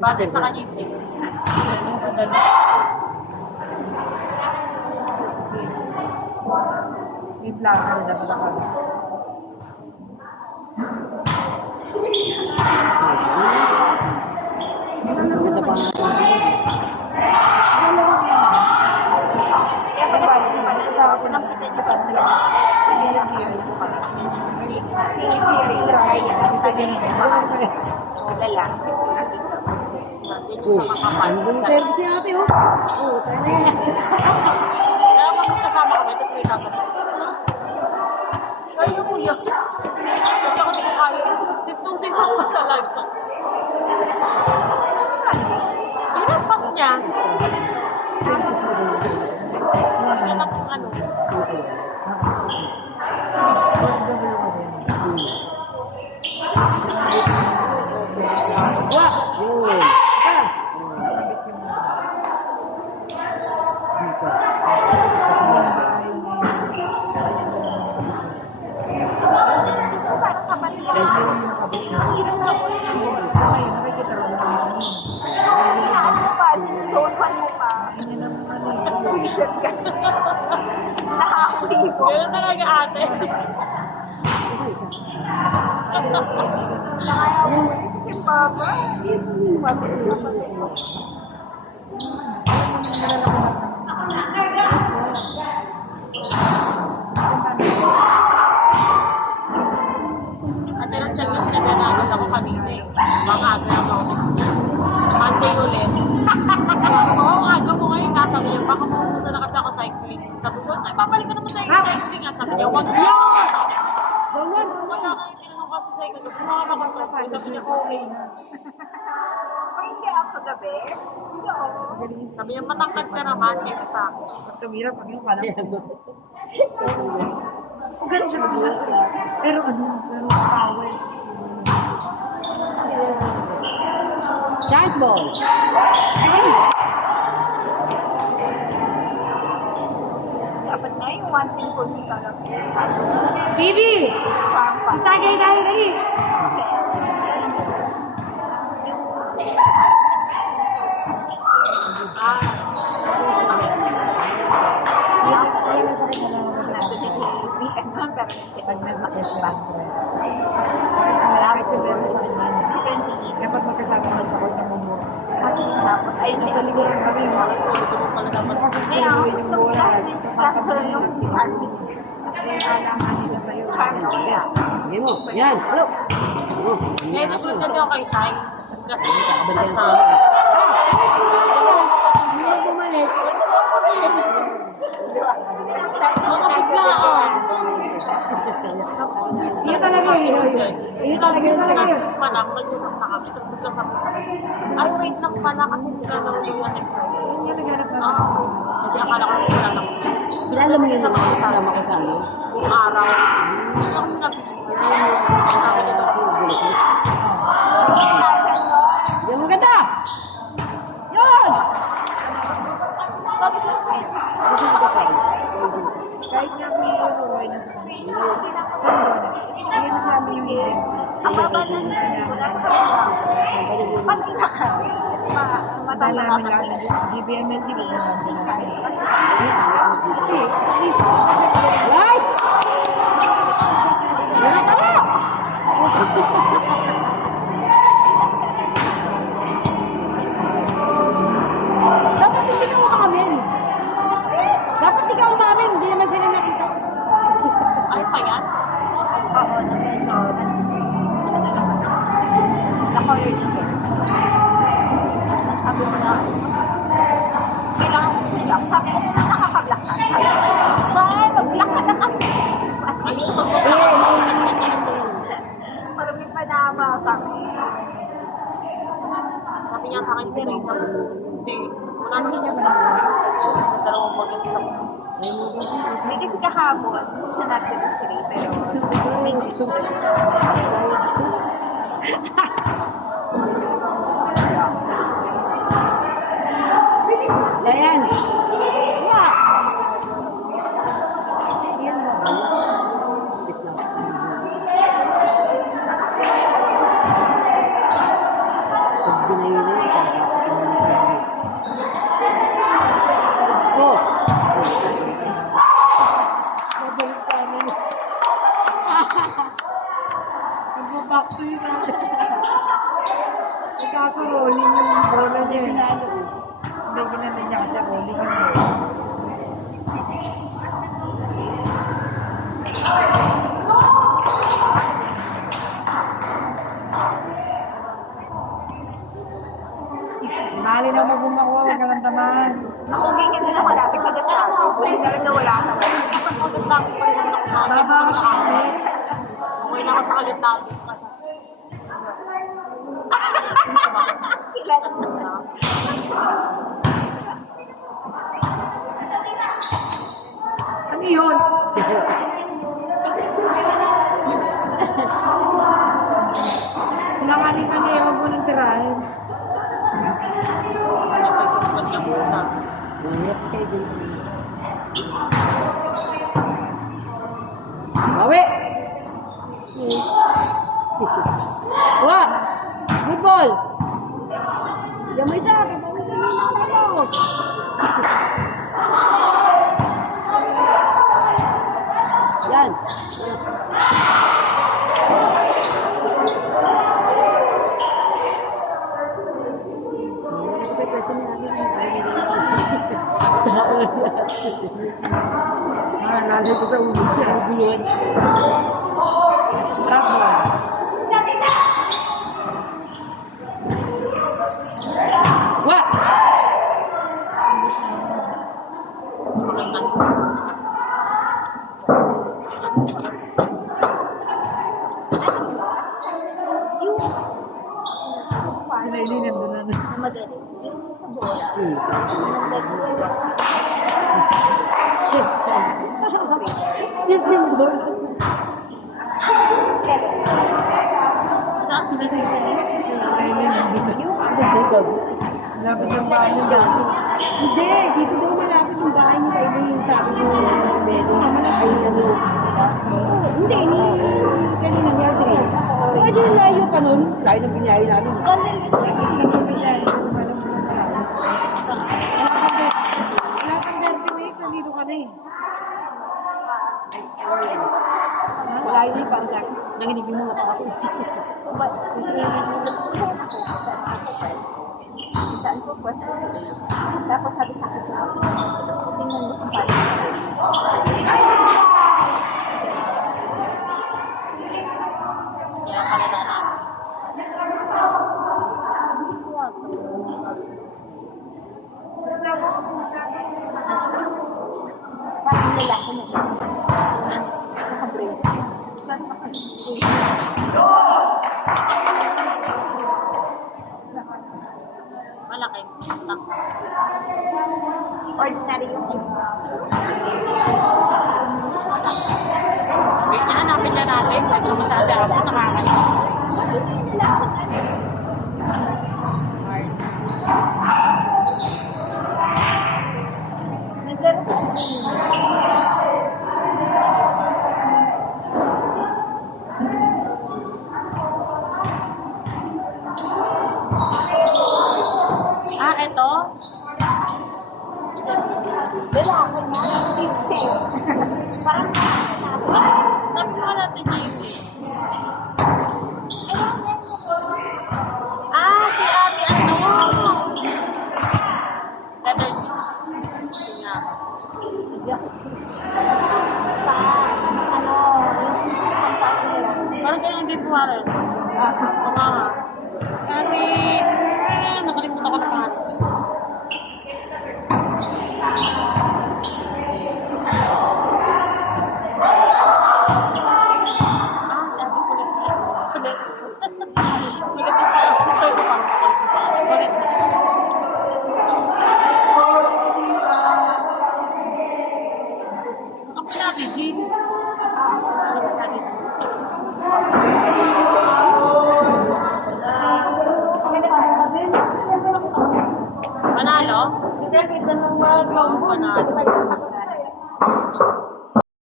Bagay sa kanya yung. Sa ganun. May plaka na dapat ako. Maganda pa nga. Oh, ano ba yung service ni ate, oh? Oh, tayo na yan. Kaya kapag kasama kami, tapos may tatanong. Kaya kuya. Tapos ako hindi ko kaya. Sintong-sintong pa sa live ko. Inampas niya. Yan ang ano. Wah! Yun. Ganun talaga ate. Ate lang siya yung sinaganapos ako kanina eh. Mga aga mo. Monday ulit. Sabi ko, oh, aga mo ngayon. Sabi niya, baka mamusa na kasi ako cycling. Sabi ko, "Say, babalik ka naman sa cycling. At sabi niya, wag! Ganyan, wala yung tinanong kasi sa cycling. Kung makakakontrol, sabi niya, okay na. Sabi niya, matangkad ka naman kaysa sa akin. Pag tumira, pag yung. Ayan. Ganun siya mag Pero ano, pero power. Chance ball. Dapat one thing for me, Didi, patah gaya dah ini. Classmate kaso yung. Kaya, Yan mo. Yan. Hello. Oh, Ngayon, nag-load na din ako kay Sai. Kasi, sa... sa Mga biglaan. Iyo talaga yun. Iyo talaga yun talaga yun. pa lang, nag-usap na kami, tapos bigla ko, ay wait lang pala kasi bigla na ulit yung next time. Yung naghanap na. Ah, hindi akala ko wala ulit. Kilala mo yun naman kasama ko sa ano? Yung araw. Ako sinabi ko, sabi ko daw, Yan maganda! Yan! Kahit nga may Roy na sa kanya. Saan doon? Iyon sa amin yung agency. ang baba na na. Patay na ka. Ma- Masala Masala namin ka lang. kasi. GBML, di ba? Right! Dapat hindi ka umamin. Dapat ikaw umamin. Na kami. Sabi niya sa akin si Ray, sabi ko, hindi, wala naman niya ba? Dalawang bagay sa Hindi kasi kahapon, siya natin si Ray, pero medyo Babalik pa naman. Magbaback to you sa akin. Eh kaso rolling yung bola niya. Hindi ginanay niya kasi rolling yung. Mali na mo gumawa, huwag ka lang tamahan. Nakugigil nila ko dati na rin na wala ka. Na ako pa rin ako na. Baba kasi. Okay na ako sa kagat na ako. Kilala mo na. Ano yun? Pinakanin ka niya, huwag mo nang tirahin. Napasipat niya muna. Bawi! Wa! Good ball! Yan mo isa! Bawi sa mga mo! Yan! Ko sa ulo. Yun. Bravo. Wa! Sila hindi nandun na. Madali. Yung sa bola. Hmm. Sa bukod. Lapit ng bahay Indas. Hindi, dito daw malapit yung bahay ni Tayo yung sabi ko hindi, doon naman ay ano. Hindi, ni kanina nga din. Pwede layo pa nun, layo ng binyayo namin. Galing. Wala kang 30 minutes, nandito ka na eh. Wala yun yung parang sa nanginig yung mga ako. So, ba- gusto niya yung Saan ko pwede? Tapos sabi sa akin, tingnan mo kung paano. Kaya pala na namin. Parang lalaki na. Naka-brace. Malaki. Ordinary yung Wait na, hanapin na natin. Mo sabi ako, nakakainis.